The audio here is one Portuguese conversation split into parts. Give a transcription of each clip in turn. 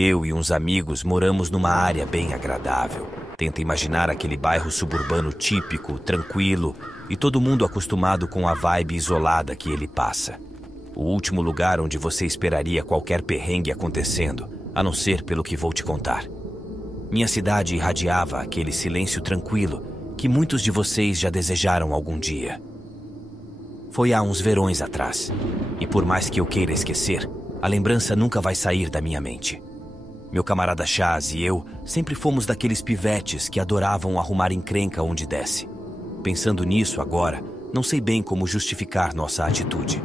Eu e uns amigos moramos numa área bem agradável. Tenta imaginar aquele bairro suburbano típico, tranquilo, e todo mundo acostumado com a vibe isolada que ele passa. O último lugar onde você esperaria qualquer perrengue acontecendo, a não ser pelo que vou te contar. Minha cidade irradiava aquele silêncio tranquilo que muitos de vocês já desejaram algum dia. Foi há uns verões atrás, e por mais que eu queira esquecer, a lembrança nunca vai sair da minha mente. Meu camarada Chaz e eu sempre fomos daqueles pivetes que adoravam arrumar encrenca onde desce. Pensando nisso agora, não sei bem como justificar nossa atitude.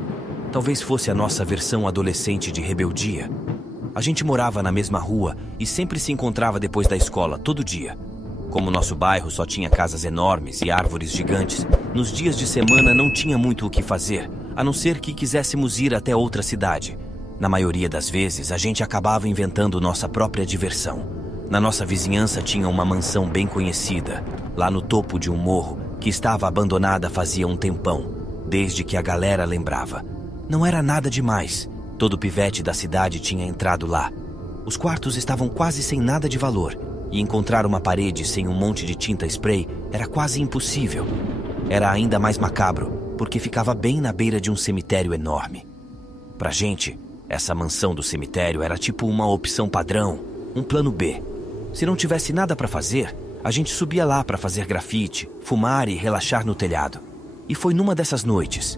Talvez fosse a nossa versão adolescente de rebeldia. A gente morava na mesma rua e sempre se encontrava depois da escola, todo dia. Como nosso bairro só tinha casas enormes e árvores gigantes, nos dias de semana não tinha muito o que fazer, a não ser que quiséssemos ir até outra cidade. Na maioria das vezes, a gente acabava inventando nossa própria diversão. Na nossa vizinhança tinha uma mansão bem conhecida, lá no topo de um morro, que estava abandonada fazia um tempão, desde que a galera lembrava. Não era nada demais. Todo pivete da cidade tinha entrado lá. Os quartos estavam quase sem nada de valor, e encontrar uma parede sem um monte de tinta spray era quase impossível. Era ainda mais macabro, porque ficava bem na beira de um cemitério enorme. Pra gente, essa mansão do cemitério era tipo uma opção padrão, um plano B. Se não tivesse nada pra fazer, a gente subia lá pra fazer grafite, fumar e relaxar no telhado. E foi numa dessas noites.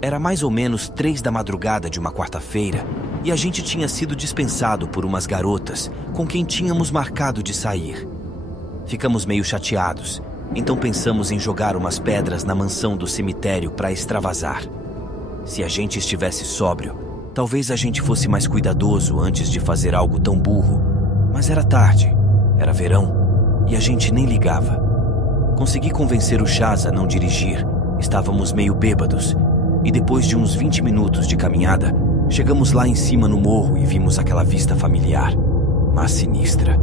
Era mais ou menos 3 da madrugada de uma quarta-feira e a gente tinha sido dispensado por umas garotas com quem tínhamos marcado de sair. Ficamos meio chateados, então pensamos em jogar umas pedras na mansão do cemitério para extravasar. Se a gente estivesse sóbrio, talvez a gente fosse mais cuidadoso antes de fazer algo tão burro, mas era tarde, era verão e a gente nem ligava. Consegui convencer o Chaz a não dirigir, estávamos meio bêbados. E depois de uns 20 minutos de caminhada, chegamos lá em cima no morro e vimos aquela vista familiar, mas sinistra.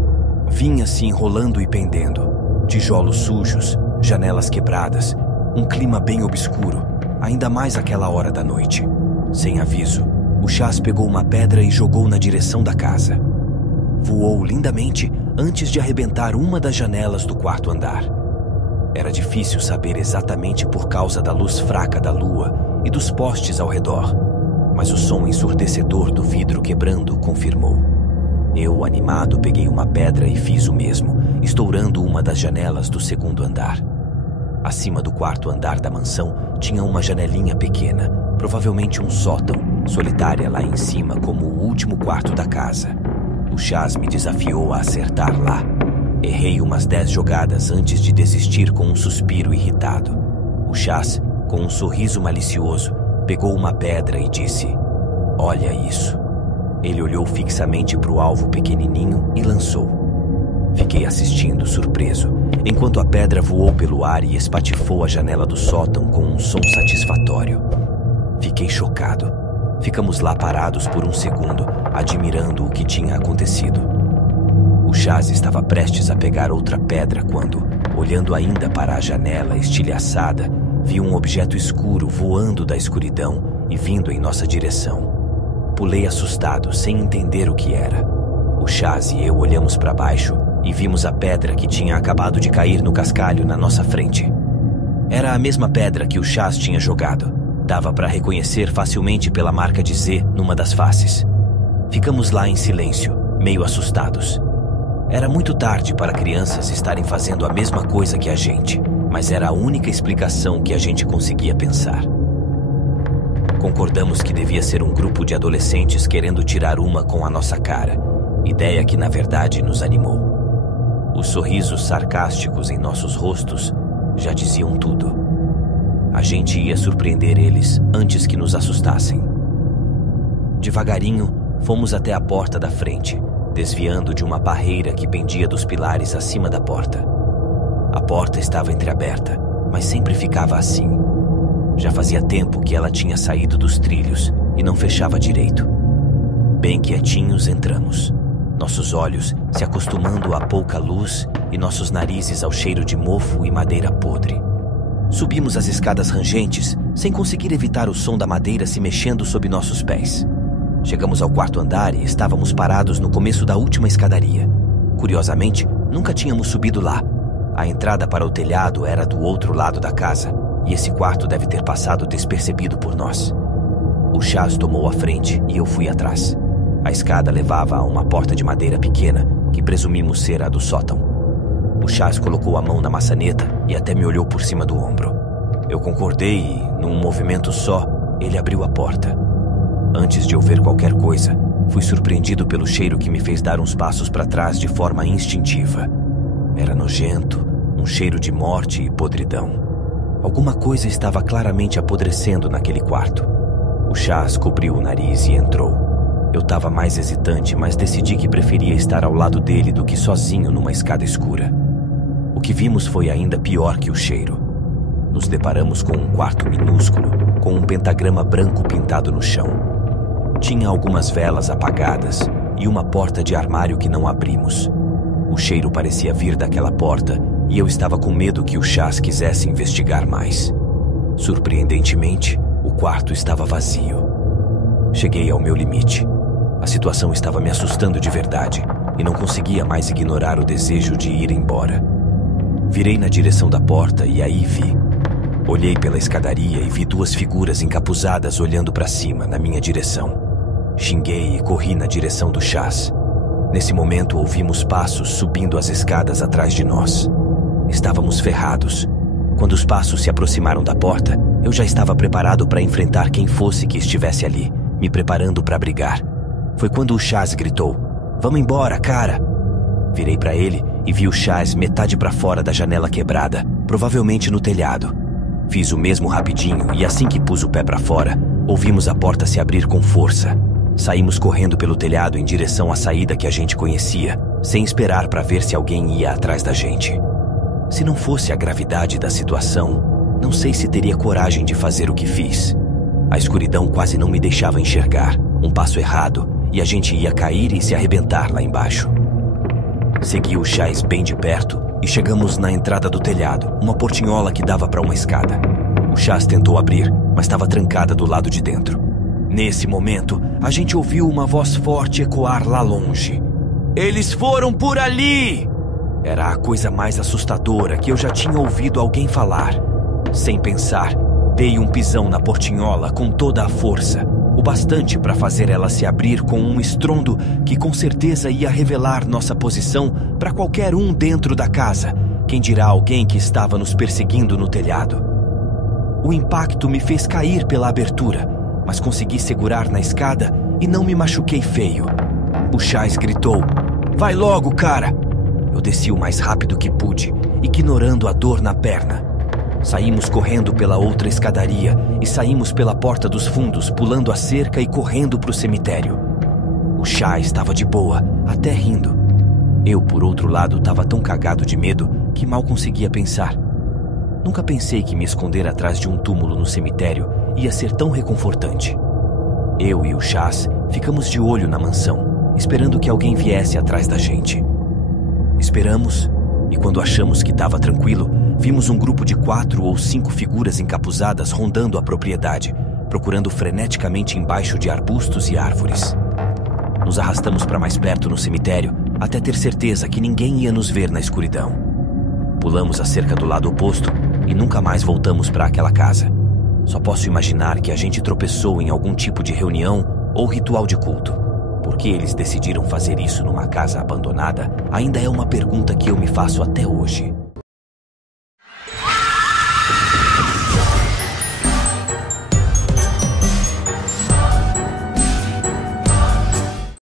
Vinha se enrolando e pendendo. Tijolos sujos, janelas quebradas, um clima bem obscuro, ainda mais aquela hora da noite. Sem aviso, o Chaz pegou uma pedra e jogou na direção da casa. Voou lindamente antes de arrebentar uma das janelas do quarto andar. Era difícil saber exatamente por causa da luz fraca da lua e dos postes ao redor, mas o som ensurdecedor do vidro quebrando confirmou. Eu, animado, peguei uma pedra e fiz o mesmo, estourando uma das janelas do segundo andar. Acima do quarto andar da mansão tinha uma janelinha pequena, provavelmente um sótão, solitária lá em cima como o último quarto da casa. O Chaz me desafiou a acertar lá. Errei umas 10 jogadas antes de desistir com um suspiro irritado. O Chaz, com um sorriso malicioso, pegou uma pedra e disse: "Olha isso." Ele olhou fixamente para o alvo pequenininho e lançou. Fiquei assistindo, surpreso, enquanto a pedra voou pelo ar e espatifou a janela do sótão com um som satisfatório. Fiquei chocado. Ficamos lá parados por um segundo, admirando o que tinha acontecido. O Chaz estava prestes a pegar outra pedra quando, olhando ainda para a janela estilhaçada, vi um objeto escuro voando da escuridão e vindo em nossa direção. Pulei assustado, sem entender o que era. O Chaz e eu olhamos para baixo e vimos a pedra que tinha acabado de cair no cascalho na nossa frente. Era a mesma pedra que o Chaz tinha jogado. Dava para reconhecer facilmente pela marca de Z numa das faces. Ficamos lá em silêncio, meio assustados. Era muito tarde para crianças estarem fazendo a mesma coisa que a gente, mas era a única explicação que a gente conseguia pensar. Concordamos que devia ser um grupo de adolescentes querendo tirar uma com a nossa cara, ideia que na verdade nos animou. Os sorrisos sarcásticos em nossos rostos já diziam tudo. A gente ia surpreender eles antes que nos assustassem. Devagarinho, fomos até a porta da frente, desviando de uma barreira que pendia dos pilares acima da porta. A porta estava entreaberta, mas sempre ficava assim. Já fazia tempo que ela tinha saído dos trilhos e não fechava direito. Bem quietinhos entramos, nossos olhos se acostumando à pouca luz e nossos narizes ao cheiro de mofo e madeira podre. Subimos as escadas rangentes, sem conseguir evitar o som da madeira se mexendo sob nossos pés. Chegamos ao quarto andar e estávamos parados no começo da última escadaria. Curiosamente, nunca tínhamos subido lá. A entrada para o telhado era do outro lado da casa, e esse quarto deve ter passado despercebido por nós. O Chas tomou a frente e eu fui atrás. A escada levava a uma porta de madeira pequena, que presumimos ser a do sótão. O Chas colocou a mão na maçaneta e até me olhou por cima do ombro. Eu concordei e, num movimento só, ele abriu a porta. Antes de eu ver qualquer coisa, fui surpreendido pelo cheiro que me fez dar uns passos para trás de forma instintiva. Era nojento, um cheiro de morte e podridão. Alguma coisa estava claramente apodrecendo naquele quarto. O Chas cobriu o nariz e entrou. Eu estava mais hesitante, mas decidi que preferia estar ao lado dele do que sozinho numa escada escura. O que vimos foi ainda pior que o cheiro. Nos deparamos com um quarto minúsculo, com um pentagrama branco pintado no chão. Tinha algumas velas apagadas e uma porta de armário que não abrimos. O cheiro parecia vir daquela porta e eu estava com medo que o Chas quisesse investigar mais. Surpreendentemente, o quarto estava vazio. Cheguei ao meu limite. A situação estava me assustando de verdade e não conseguia mais ignorar o desejo de ir embora. Virei na direção da porta e aí vi. Olhei pela escadaria e vi duas figuras encapuzadas olhando para cima, na minha direção. Xinguei e corri na direção do Chas. Nesse momento ouvimos passos subindo as escadas atrás de nós. Estávamos ferrados. Quando os passos se aproximaram da porta, eu já estava preparado para enfrentar quem fosse que estivesse ali, me preparando para brigar. Foi quando o Chas gritou: "Vamos embora, cara!" Virei para ele e vi o Chas metade para fora da janela quebrada, provavelmente no telhado. Fiz o mesmo rapidinho e assim que pus o pé para fora, ouvimos a porta se abrir com força. Saímos correndo pelo telhado em direção à saída que a gente conhecia, sem esperar para ver se alguém ia atrás da gente. Se não fosse a gravidade da situação, não sei se teria coragem de fazer o que fiz. A escuridão quase não me deixava enxergar. Um passo errado e a gente ia cair e se arrebentar lá embaixo. Segui o Chas bem de perto e chegamos na entrada do telhado, uma portinhola que dava para uma escada. O Chas tentou abrir, mas estava trancada do lado de dentro. Nesse momento, a gente ouviu uma voz forte ecoar lá longe. "Eles foram por ali!" Era a coisa mais assustadora que eu já tinha ouvido alguém falar. Sem pensar, dei um pisão na portinhola com toda a força, o bastante para fazer ela se abrir com um estrondo que com certeza ia revelar nossa posição para qualquer um dentro da casa, quem dirá alguém que estava nos perseguindo no telhado. O impacto me fez cair pela abertura, mas consegui segurar na escada e não me machuquei feio. O Chas gritou: "Vai logo, cara!" Eu desci o mais rápido que pude, ignorando a dor na perna. Saímos correndo pela outra escadaria e saímos pela porta dos fundos, pulando a cerca e correndo para o cemitério. O Chas estava de boa, até rindo. Eu, por outro lado, estava tão cagado de medo que mal conseguia pensar. Nunca pensei que me esconder atrás de um túmulo no cemitério ia ser tão reconfortante. Eu e o Chas ficamos de olho na mansão, esperando que alguém viesse atrás da gente. Esperamos, e quando achamos que estava tranquilo, vimos um grupo de 4 ou 5 figuras encapuzadas rondando a propriedade, procurando freneticamente embaixo de arbustos e árvores. Nos arrastamos para mais perto no cemitério, até ter certeza que ninguém ia nos ver na escuridão. Pulamos a cerca do lado oposto e nunca mais voltamos para aquela casa. Só posso imaginar que a gente tropeçou em algum tipo de reunião ou ritual de culto. Por que eles decidiram fazer isso numa casa abandonada ainda é uma pergunta que eu me faço até hoje.